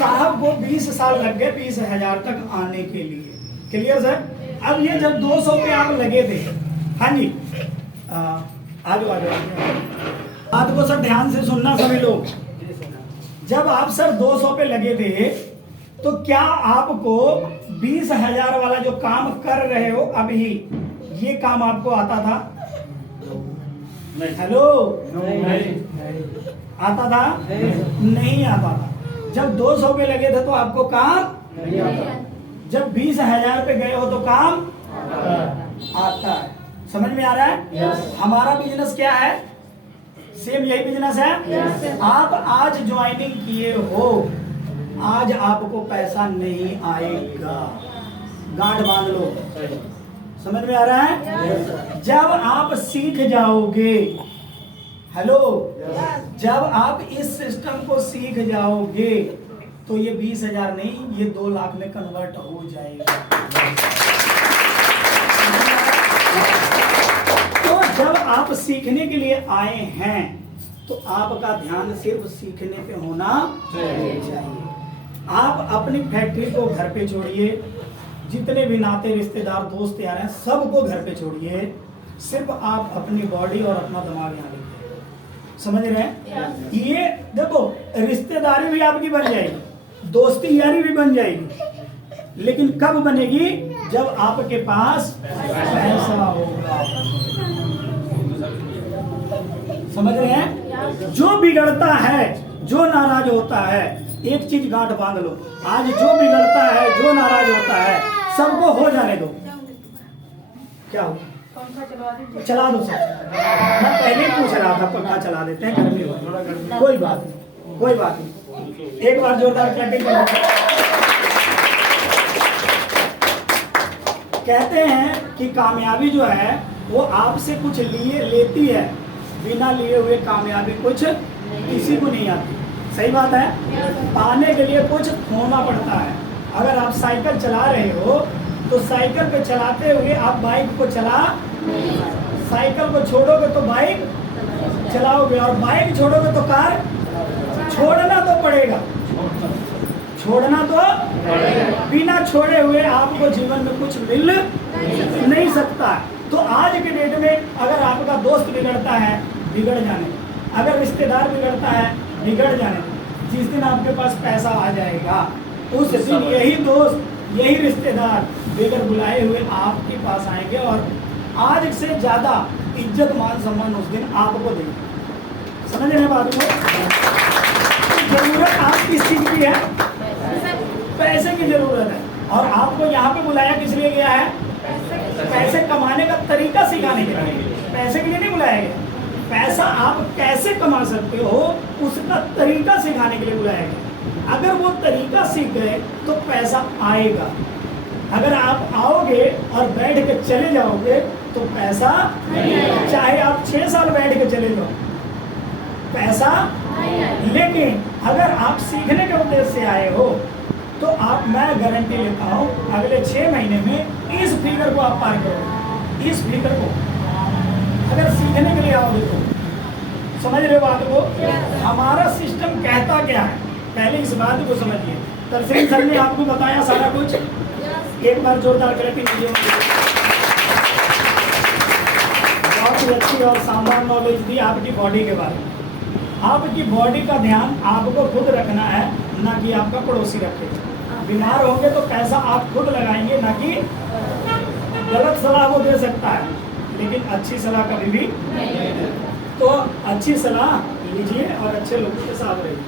साहब को 20 साल लग गए 20,000 तक आने के लिए। Clear sir? अब ये जब 200 पे आप लगे थे, हाँ जी, आ जाओ बात को सर ध्यान से सुनना सभी लोग। जब आप सर 200 पे लगे थे तो क्या आपको 20,000 वाला जो काम कर रहे हो अभी, ये काम आपको आता था? हेलो, आता था? नहीं आता था। जब 200 पे लगे थे तो आपको काम नहीं आता। जब 20,000 पे गए हो तो काम आता है। समझ में आ रहा है? हमारा बिजनेस क्या है? सेम यही बिजनेस है। आप आज ज्वाइनिंग किए हो, आज आपको पैसा नहीं आएगा, गांठ बांध लो। समझ में आ रहा है? जब आप सीख जाओगे, हेलो, जब आप इस सिस्टम को सीख जाओगे तो ये 20,000 नहीं, ये 2 लाख में कन्वर्ट हो जाएगा। तो जब आप सीखने के लिए आए हैं तो आपका ध्यान सिर्फ सीखने पे होना चाहिए। आप अपनी फैक्ट्री को घर पे छोड़िए, जितने भी नाते रिश्तेदार दोस्त यार हैं सबको घर पे छोड़िए, सिर्फ आप अपनी बॉडी और अपना दिमाग यहाँ लीजिए। समझ रहे हैं? ये देखो, रिश्तेदारी भी आपकी बन जाएगी, दोस्ती यारी भी बन जाएगी, लेकिन कब बनेगी? जब आपके पास पैसा होगा। समझ रहे हैं? जो बिगड़ता है, जो नाराज होता है, एक चीज गांठ बांध लो, आज जो बिगड़ता है, जो नाराज होता है, सबको हो जाने दो। क्या हो? चला दो सब। मैं पहले ही पूछ रहा था, पंखा चला देते हैं, गर्मी हो रही। कोई बात नहीं, कोई बात नहीं। एक बार जोरदार क्लैपिंग कर दो। कहते हैं कि कामयाबी जो है वो आपसे कुछ लिए लेती है, बिना लिए हुए कामयाबी कुछ किसी को नहीं आती। सही बात है? पाने के लिए कुछ खोना पड़ता है। अगर आप साइकिल चला रहे हो तो साइकिल पे चलाते हुए आप बाइक को साइकिल को छोड़ोगे तो बाइक चलाओगे, और बाइक छोड़ोगे तो कार छोड़ना तो पड़ेगा। छोड़ना तो बिना छोड़े हुए आपको जीवन में कुछ मिल नहीं सकता। तो आज के डेट में अगर आपका दोस्त बिगड़ता है, बिगड़ जाने, अगर रिश्तेदार बिगड़ता है, बिगड़ जाने। जिस दिन आपके पास पैसा आ जाएगा उस दिन यही दोस्त, यही रिश्तेदार बेगर बुलाए हुए आपके पास आएंगे, और आज से ज्यादा इज्जत मान सम्मान उस दिन आपको देंगे। समझ रहे हैं बात को? जरूरत आप किस चीज की है? पैसे की जरूरत है। और आपको यहाँ पे बुलाया किस लिए गया है? पैसे कमाने का तरीका सिखाने के लिए, पैसे के लिए नहीं बुलाया गया। पैसा आप कैसे कमा सकते हो उसका तरीका सिखाने के लिए बुलाया गया। अगर वो तरीका सीख गए तो पैसा आएगा। अगर आप आओगे और बैठ के चले जाओगे तो पैसा, चाहे आप 6 साल बैठ के चले जाओ, पैसा। लेकिन अगर आप सीखने के उद्देश्य से आए हो तो आप, मैं गारंटी लेता हूँ, अगले 6 महीने में इस फिगर को आप पार करोगे। इस फिगर को अगर सीखने के लिए आओगे तो, समझ रहे हो बात को? हमारा सिस्टम कहता क्या है, पहले इस बात को समझिए। तरसीम सर ने आपको बताया सारा कुछ। एक बार जोरदार क्लैपिंग कीजिए। बहुत ही अच्छी और शानदार नॉलेज दी आपकी बॉडी के बारे में। आपकी बॉडी का ध्यान आपको खुद रखना है, ना कि आपका पड़ोसी रखे। बीमार होंगे तो पैसा आप खुद लगाएंगे, ना कि गलत सलाह वो दे सकता है, लेकिन अच्छी सलाह कभी भी। तो अच्छी सलाह लीजिए और अच्छे लोगों के साथ रहिए।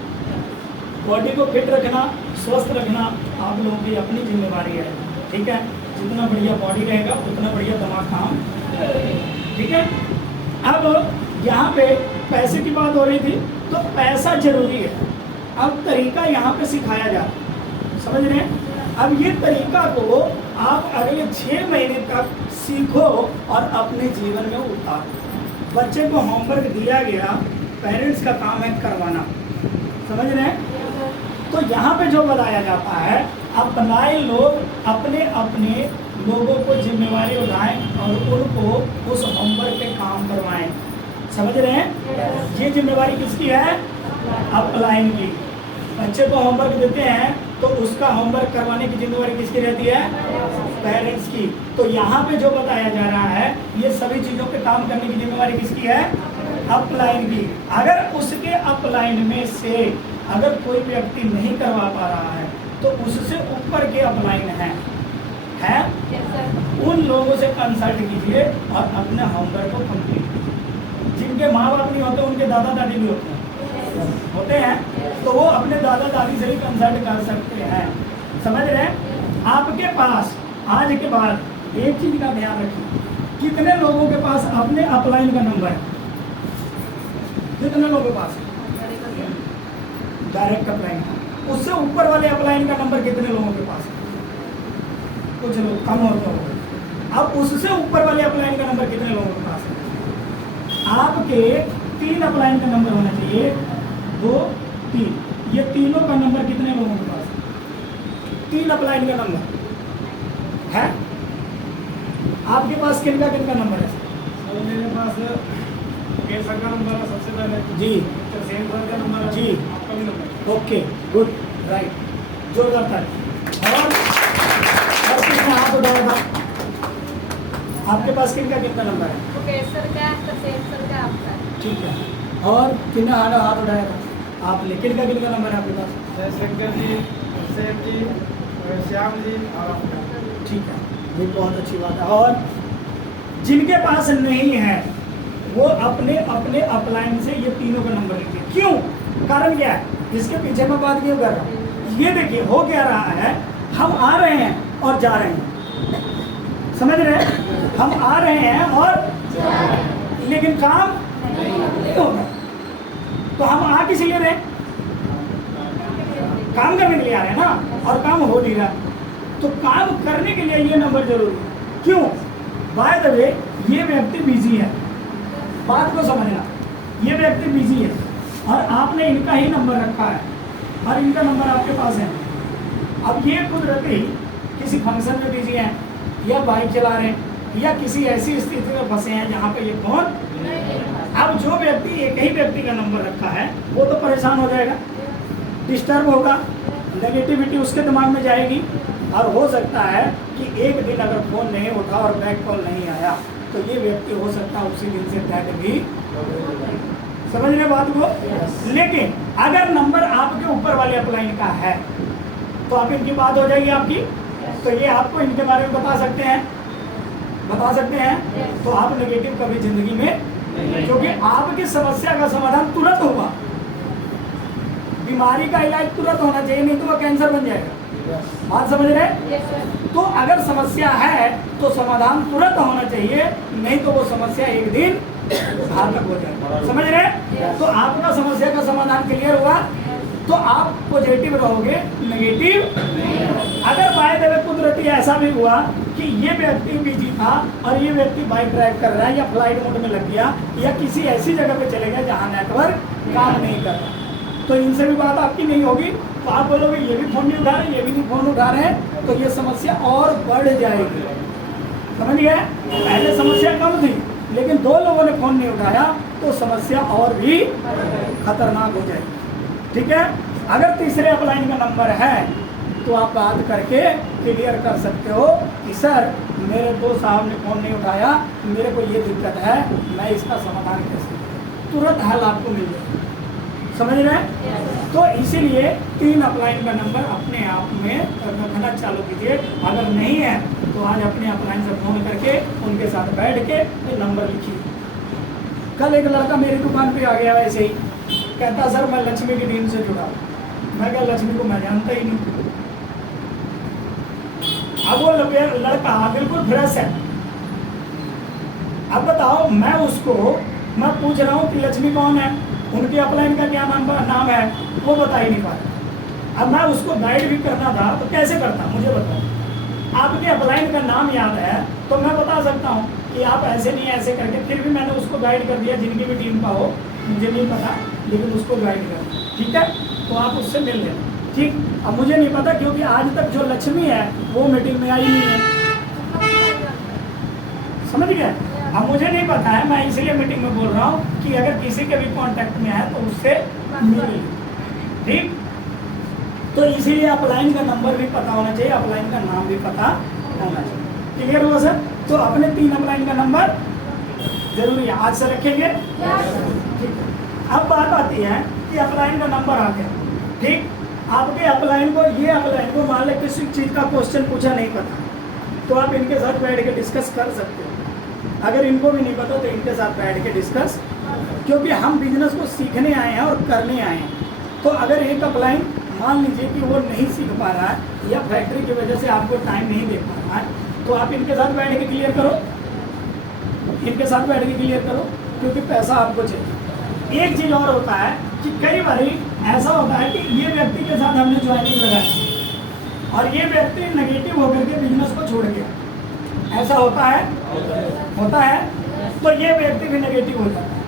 बॉडी को फिट रखना, स्वस्थ रखना आप लोगों की अपनी जिम्मेदारी है। ठीक है? जितना बढ़िया बॉडी रहेगा उतना बढ़िया दिमाग काम। ठीक है? अब यहाँ पे पैसे की बात हो रही थी, तो पैसा जरूरी है। अब तरीका यहाँ पे सिखाया जा रहा है, समझ रहे हैं? अब ये तरीका को आप अगले 6 महीने तक सीखो और अपने जीवन में उतारो। बच्चे को होमवर्क दिया गया, पेरेंट्स का काम है करवाना। समझ रहे हैं? तो यहाँ पे जो बताया जाता है, अपनाए लोग अपने अपने लोगों को जिम्मेवारी उठाएं और उनको उस होमवर्क पे काम करवाएं। समझ रहे हैं? ये जिम्मेवारी किसकी है? अपलाइन की। बच्चे को होमवर्क देते हैं तो उसका होमवर्क करवाने की जिम्मेवारी किसकी रहती है? पेरेंट्स की। तो यहाँ पे जो बताया जा रहा है ये सभी चीजों पे काम करने की जिम्मेवारी किसकी है? अपलाइन की। अगर उसके अपलाइन में से अगर कोई व्यक्ति नहीं करवा पा रहा है तो उससे ऊपर के अपलाइन है उन लोगों से कंसल्ट कीजिए और अपने होमवर्क को कंप्लीट कीजिए। जिनके माँ बाप नहीं होते उनके दादा दादी भी होते हैं तो वो अपने दादा दादी से भी कंसल्ट कर सकते हैं। समझ रहे हैं? आपके पास आज के बाद एक चीज का ध्यान रखिए, कितने लोगों के पास अपने अपलाइन का नंबर है? कितने लोगों के पास डायरेक्ट अपलाइन? उससे ऊपर वाले अपलाइन का नंबर कितने लोगों के पास है? कुछ लोग कम होते होंगे। अब उससे ऊपर वाले अपलाइन का नंबर कितने लोगों के पास है? आपके 3 अपलाइन का नंबर होना चाहिए, 1 2 3। ये तीनों का नंबर कितने लोगों के पास है? 3 अपलाइन का नंबर है। आपके पास किनका किनका नंबर है? मेरे पास सर का नंबर है सबसे पहले जी, सेम सर का नंबर है जी, आपका भी नंबर। ओके, गुड, राइट, जोरदार ताली। और किसने हाथ उठाया था? आपके पास किनका कितना नंबर है? सर का, सेम सर का, आपका। ठीक है। और कितने हाथ उठाया था? आपने किनका किनका नंबर है आपके पास? जयशंकर जी, सेठ जी, श्याम जी और आपका। ठीक है, ये बहुत अच्छी बात है। और जिनके पास नहीं है वो अपने अपने अपलाइन से ये तीनों का नंबर लिखिए। क्यों? कारण क्या है? इसके पीछे मैं बात क्यों कर रहा हूँ? ये देखिए हो क्या रहा है, हम आ रहे हैं और जा रहे हैं। समझ रहे हैं? हम आ रहे हैं और लेकिन काम नहीं हो रहा। तो हम आ किस लिए रहे? काम करने के लिए आ रहे हैं ना, और काम हो नहीं रहा। तो काम करने के लिए ये नंबर जरूरी है। क्यों? बाय द वे ये व्यक्ति बिजी है, बात को समझना, ये व्यक्ति बिजी है और आपने इनका ही नंबर रखा है और इनका नंबर आपके पास है। अब ये कुदरती किसी फंक्शन में बिजी हैं या बाइक चला रहे हैं या किसी ऐसी स्थिति में फंसे हैं जहाँ पे ये फोन। अब जो व्यक्ति एक ही व्यक्ति का नंबर रखा है वो तो परेशान हो जाएगा, डिस्टर्ब होगा, नेगेटिविटी उसके दिमाग में जाएगी और हो सकता है कि एक दिन अगर फोन नहीं उठा और बैक कॉल नहीं आया तो ये व्यक्ति हो सकता है उसी दिन से डेड भी। समझ रहे बात को? लेकिन अगर नंबर आपके ऊपर वाले अपलाइन का है तो आप इनकी बात हो जाएगी आपकी, तो ये आपको इनके बारे में बता सकते हैं। तो आप नेगेटिव कभी जिंदगी में, क्योंकि आपकी समस्या का समाधान तुरंत होगा। बीमारी का इलाज तुरंत होना चाहिए, नहीं तो वो कैंसर बन जाएगा। बात समझ रहे? तो अगर समस्या है तो समाधान तुरंत होना चाहिए, नहीं तो वो समस्या एक दिन घातक हो जाएगी। समझ रहे? तो आपका समस्या का समाधान क्लियर हुआ तो आप पॉजिटिव रहोगे, नेगेटिव। अगर बाय द वे कुदरती ऐसा भी हुआ कि ये व्यक्ति बिजी था और ये व्यक्ति बाइक ड्राइव कर रहा है या फ्लाइट मोड में लग गया या किसी ऐसी जगह पे चले गया जहाँ नेटवर्क काम नहीं कर रहा, तो इनसे भी बात आपकी नहीं होगी। तो आप बोलोगे ये भी फोन नहीं उठा रहे, ये भी नहीं फोन उठा रहे हैं, तो ये समस्या और बढ़ जाएगी। समझ गए? पहले समस्या कम थी लेकिन 2 लोगों ने फोन नहीं उठाया तो समस्या और भी खतरनाक हो जाएगी। ठीक है? अगर तीसरे अपलाइन का नंबर है तो आप बात करके क्लियर कर सकते हो कि सर मेरे 2 साहब ने फोन नहीं उठाया, मेरे को ये दिक्कत है, मैं इसका समाधान कैसे, तुरंत हल आपको मिल जाएगा। समझ रहे हैं? तो इसीलिए 3 अपलाइन का नंबर अपने आप में रखना चालू कीजिए। अगर नहीं है तो आज अपने अपलाइन से फोन करके उनके साथ बैठ के नंबर लिखिए। कल एक लड़का मेरी दुकान पे आ गया वैसे ही, कहता सर मैं लक्ष्मी की टीम से जुड़ा। मैं क्या लक्ष्मी को मैं जानता ही नहीं। अब वो लड़का बिल्कुल फ्रेश है। अब बताओ मैं पूछ रहा हूँ कि लक्ष्मी कौन है, उनके अपलाइन का क्या नाम है, वो बता ही नहीं पाया। अब मैं उसको गाइड भी करना था तो कैसे करता, मुझे बताओ। आपके अपलाइन का नाम याद है तो मैं बता सकता हूँ कि आप ऐसे नहीं ऐसे करके, फिर भी मैंने उसको गाइड कर दिया। जिनकी भी टीम का हो मुझे नहीं पता, लेकिन उसको गाइड कर दिया। ठीक है? तो आप उससे मिल लेना। ठीक? अब मुझे नहीं पता क्योंकि आज तक जो लक्ष्मी है वो मीटिंग में आई नहीं है। समझ गए? अब मुझे नहीं पता है, मैं इसलिए मीटिंग में बोल रहा हूँ कि अगर किसी के भी कांटेक्ट में है तो उससे मिल लीजिए। ठीक? तो इसीलिए अपलाइन का नंबर भी पता होना चाहिए, अपलाइन का नाम भी पता होना चाहिए। क्लियर हुआ सर? तो अपने 3 अपलाइन का नंबर जरूरी है, आज से रखेंगे। ठीक है, अब बात आती है कि अपलाइन का नंबर आ गया, ठीक। आपके अपलाइन को, ये अपलाइन को मान लें किसी चीज़ का क्वेश्चन पूछा नहीं पता, तो आप इनके साथ बैठ के डिस्कस कर सकते हो। अगर इनको भी नहीं पता तो इनके साथ बैठ के डिस्कस, क्योंकि हम बिजनेस को सीखने आए हैं और करने आए हैं। तो अगर एक अपलाइन मान लीजिए कि वो नहीं सीख पा रहा है या फैक्ट्री की वजह से आपको टाइम नहीं दे पा रहा है, तो आप इनके साथ बैठ के क्लियर करो, इनके साथ बैठ के क्लियर करो, क्योंकि पैसा आपको चाहिए। एक चीज़ और होता है कि कई बार ऐसा होता है कि ये व्यक्ति के साथ हमने ज्वाइनिंग लगाई और ये व्यक्ति नेगेटिव होकर के बिजनेस को छोड़ गया, ऐसा होता है? होता है। तो ये व्यक्ति भी नेगेटिव हो जाता है।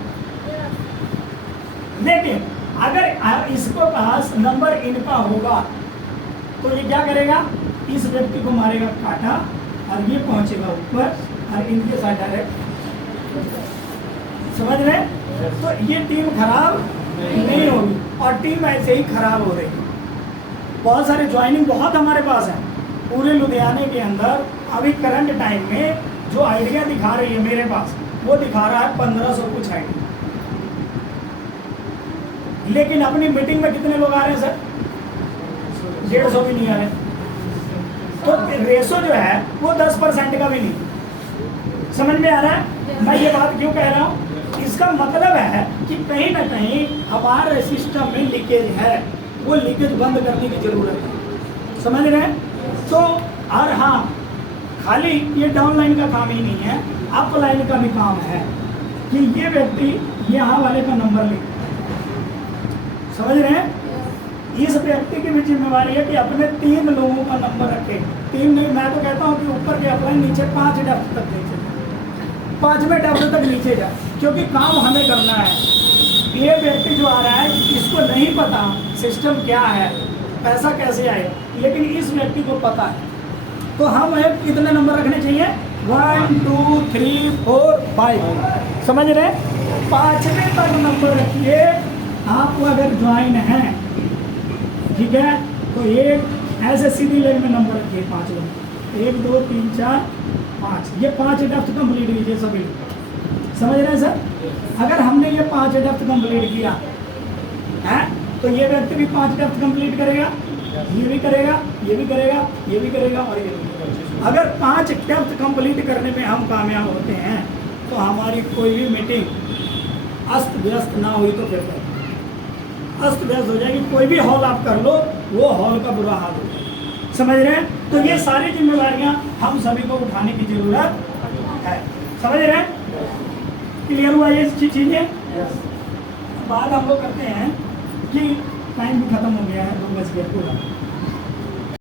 लेकिन अगर इसको पास नंबर इनका होगा तो ये क्या करेगा, इस व्यक्ति को मारेगा काटा और ये पहुंचेगा ऊपर और इनके साथ डायरेक्ट, समझ रहे? तो ये टीम खराब नहीं होगी और टीम ऐसे ही खराब हो रही है। बहुत सारे ज्वाइनिंग बहुत हमारे पास है पूरे लुधियाने के अंदर। अभी करंट टाइम में जो आइडिया दिखा रही है मेरे पास, वो दिखा रहा है 1500 कुछ आइडिया। लेकिन अपनी मीटिंग में कितने लोग आ रहे हैं सर? 150 भी नहीं आ रहे। तो रेशो जो है वो 10% का भी नहीं। समझ में आ रहा है मैं ये बात क्यों कह रहा हूँ? इसका मतलब है कि कहीं ना कहीं हमारे सिस्टम में लीकेज है, वो लीकेज बंद करने की जरूरत है। समझ रहे हैं? तो और हाँ, खाली ये डाउनलाइन का काम ही नहीं है, अपलाइन का भी काम है कि ये व्यक्ति यहाँ वाले का नंबर ले। समझ रहे हैं? इस व्यक्ति की भी जिम्मेवारी है कि अपने 3 लोगों का नंबर रखे। 3 नहीं, मैं तो कहता हूँ कि ऊपर के अपलाइन नीचे 5 डेप्थ तक नीचे जाए, 5वें डेप्थ तक नीचे जाए, क्योंकि काम हमें करना है। ये व्यक्ति जो आ रहा है इसको नहीं पता सिस्टम क्या है, पैसा कैसे आए, लेकिन इस व्यक्ति को पता है। तो हम कितने नंबर रखने चाहिए? 1 2 3 4 5। समझ रहे? 5वें तक नंबर रखिए आप अगर ज्वाइन हैं, ठीक है? तो एक ऐसे सीधी लाइन में नंबर रखिए 5 लोग, 1 2 3 4 5। ये 5 डेप्थ कंप्लीट कीजिए सभी। समझ रहे हैं सर? अगर हमने ये 5 डेप्थ कंप्लीट किया है तो ये व्यक्ति भी 5 डेप्थ कंप्लीट करेगा, ये भी करेगा, ये भी करेगा, ये भी करेगा और ये भी करेगा। अगर 5 डेप्थ कंप्लीट करने में हम कामयाब होते हैं तो हमारी कोई भी मीटिंग अस्त व्यस्त ना हुई तो फिर अस्त व्यस्त हो जाएगी। कोई भी हॉल आप कर लो, वो हॉल का बुरा हाल हो जाएगा। समझ रहे हैं? तो ये सारी जिम्मेदारियां हम सभी को उठाने की जरूरत है। समझ रहे हैं? क्लियर हुआ ये चीजें? बात हम लोग करते हैं कि टाइम भी खत्म हो गया है, 2 बज गया पूरा।